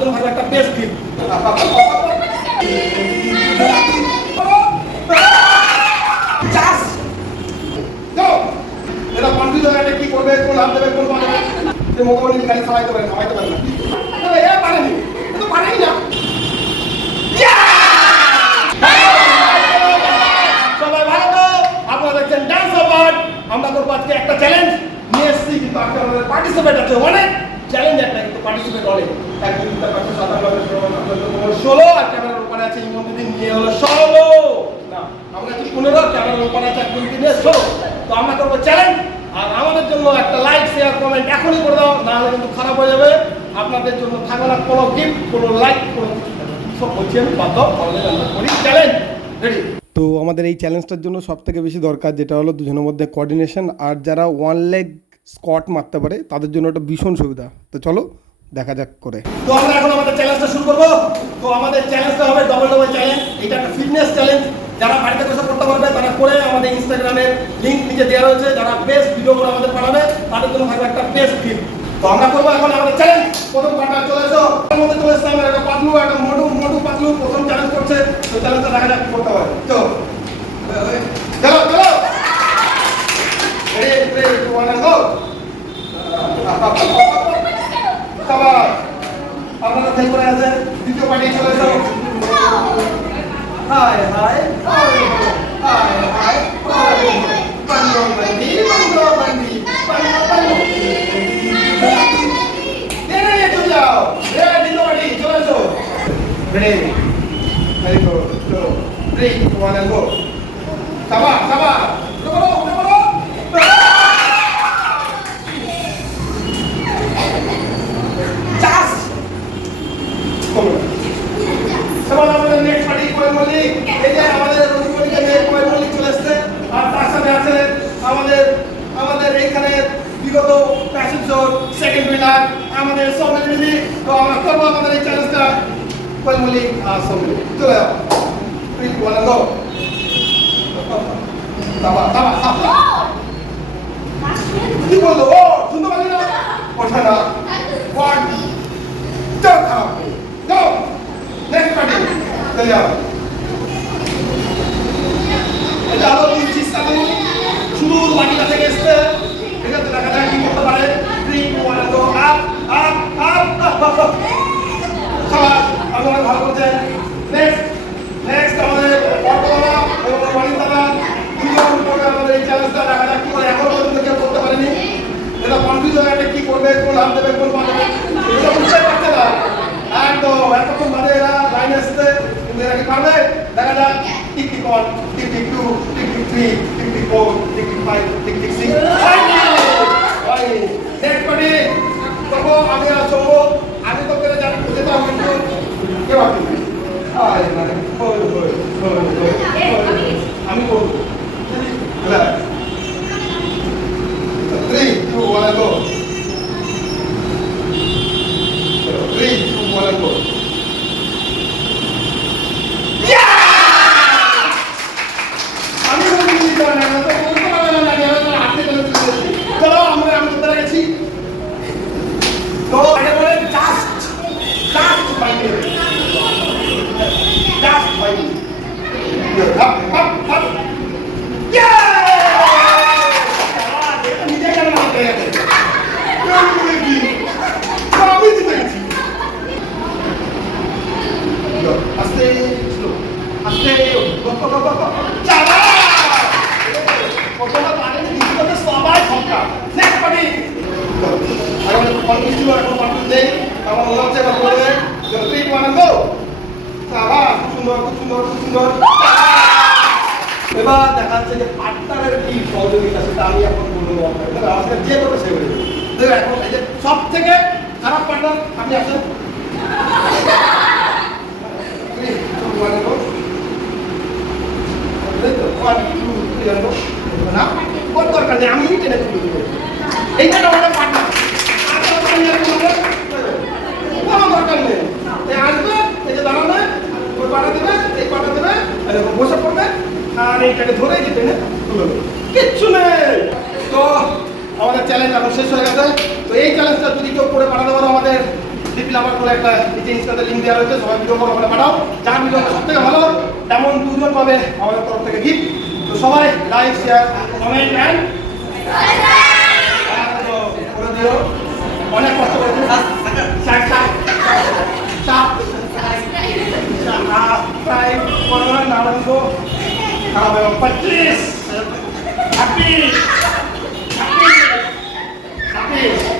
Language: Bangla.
জন্য একটা বেস্ট গিফট চাষ হয়ে গেলে কি করবে? কোন দেবে, কোন পা দেবে সে মোটামুটি গাড়ি চালাইতে পারে পারে না। সবাই ভালো আপনারা দেখছেন ডান্স অ্যাওয়ার্ড আমরা করব আজকে একটা চ্যালেঞ্জ নিয়ে এসেছি কিন্তু আজকে আমাদের পার্টিসিপেট আছে। অনেক পার্টিসিপেট এক নয় বারো তেরো ষোলো আর ক্যামেরার আছে, এই নিয়ে হলো ষোলো। না, আমরা পনেরো? ক্যামেরার আছে একদম দিনে ষোলো? তো আমরা করব চ্যালেঞ্জ আর আমাদের জন্য একটা লাইক শেয়ার কমেন্ট এখনই করে দাও কিন্তু খারাপ হয়ে যাবে। আপনাদের জন্য থাকবে না কোনো গিফট কোনো লাইক কোনো কিছু। সব বলছি আমি করি। চ্যালেঞ্জ রেডি তো আমাদের এই চ্যালেঞ্জটার জন্য সব থেকে বেশি দরকার যেটা হলো দুজনের মধ্যে কোঅর্ডিনেশন আর যারা ওয়ান লেগ স্কট মারতে পারে, তাদের জন্য একটা ভীষণ সুবিধা। তো চলো দেখা যাক করে। তো আমরা এখন আমাদের চ্যালেঞ্জটা শুরু করব। তো আমাদের চ্যালেঞ্জটা হবে ডবল ডবল চ্যালেঞ্জ এটা একটা ফিটনেস চ্যালেঞ্জ যারা বাড়িতে বসে করতে পারবে, তারা করে আমাদের ইনস্টাগ্রামের লিঙ্ক নিচে দেওয়া রয়েছে। যারা বেস্ট ভিডিও করে আমাদের পাঠাবে তাদের জন্য থাকবে একটা বেস্ট গিফট তো আমরা করব এখন আমাদের চ্যালেঞ্জ প্রথম পার্টনার চলে এসো। মধ্যে চলে এসছে আমরা একটা পাতলু, একটা মোটু মোটু পাতলু। প্রথম চ্যালেঞ্জ করছে। তো চ্যালেঞ্জটা দেখা যাক করতে পারে তো, চলো চলো। রেডি টু ওয়ান গো সবাই আপনারা ফেল করে আছে দ্বিতীয় পার্টি চলে এসো হায় হায় হায় হায় হাই বন্ধু বন্ধি বন্ধু বন্ধি বন্ধু বন্ধি তেরে নিয়ে চলে যাও রে দ্বিতীয় পার্টি চলে এসো রেডি ভেরি গুড চলো থ্রি টু ওয়ান গো সাবা সাবা উঠে পড়ো উঠে পড়ো চাষ এবার আমাদের নেক্সট পার্টি কোয়েল মল্লিক এই যে আমাদের রবিমল্লিকের মেয়ে কোয়েল মল্লিক চলে এসছে আর তার সাথে আছে আমাদের আমাদের এইখানে প্যাসেজ জোন সেকেন্ড উইনার আমাদের সৌমিল দিদি তো আমরা করব আমাদের এই চ্যালেঞ্জটা মল্লিক আর সৌমিল চলে যাও থ্রি ওয়ান গো দাবা দাবা কি বলল ও শুনতে থেকে এখানে দেখা যায় কি করতে পারে three one go up up up up সবাই আপনারা ভালো করছেন নেক্সট নেক্সট আমাদের বর্তমানা এবং অনিতারা দুজন করে আমাদের এই চ্যালেঞ্জটা দেখা যাক কি করে এখনও পর্যন্ত কেউ করতে পারেনি এটা কনফিউজ হয়ে গেলে কি করবে কোন হাত দেবে কোন পা দেবে এটা বুঝতে পারছে না একদম এতক্ষণ বাদে এরা লাইন আসছে কিন্তু এরা কি পারবে দেখা যাক tick tick one tick tick two tick tick three tick tick four tick tick five tick tick six next party তবু আমি আর চলবো আমি তো করে জানি যেতাম কিন্তু কেউ আপনি আরে মানে ওই ওই ওই ওই আমি করব three two one go three two one go আমি বলি দিতে পারি না তো বলতে পারবে না জানি আমি হাতে করে তুলেছি চলো আমরা আমি কোথায় গেছি তো আগে বলে just just five just five up up up নিজে কেন হাতে গেছে আমি জিতে গেছি আস্তে স্লো আস্তে গপ গপ গপ চালা প্রথমে পানি দ্বিতীয়তে সবাই ছক্কা নেক্সট পানি আর আমাদের কনফিউজ ছিল এখন কনফিউজ নেই আমার মনে হচ্ছে এবার করবে থ্রি টু ওয়ান গো চালা খুব সুন্দর খুব সুন্দর খুব সুন্দর এবার দেখা যাচ্ছে যে পার্টনারের কি সহযোগিতা সেটা আমি এখন বলব আজকে যে করবে সে দেখো এখন এই যে সব থেকে খারাপ পার্টনার আপনি আসেন। Three, two, one, go. এই তো, one, two, three, and go. না ওর দরকার নেই আমি কোনো দরকার নেই। আসবে এই যে দাঁড়াবে ওই পাটা দেবে এই পাটা দেবে এরকম বসে পড়বে আর এইটাকে ধরে যে টেনে তুলে দেবে কিচ্ছু নেই তো আমাদের চ্যালেঞ্জ এখন শেষ হয়ে গেছে তো এই চ্যালেঞ্জটা যদি কেউ করে পাঠাতে পারো আমাদের ডিপি লাভার করে একটা এই ইনস্টাতে লিঙ্ক দেওয়া রয়েছে সবাই ভিডিও করে পাঠাও যার সব থেকে ভালো তেমন দুজন পাবে আমাদের তরফ থেকে গিফট তো সবাই লাইক শেয়ার কমেন্ট অ্যান্ড করে দিও অনেক কষ্ট করেছে সাবস্ক্রাইব খারাপ এবং পঁচিশ হ্যাপি হ্যাপি হ্যাপি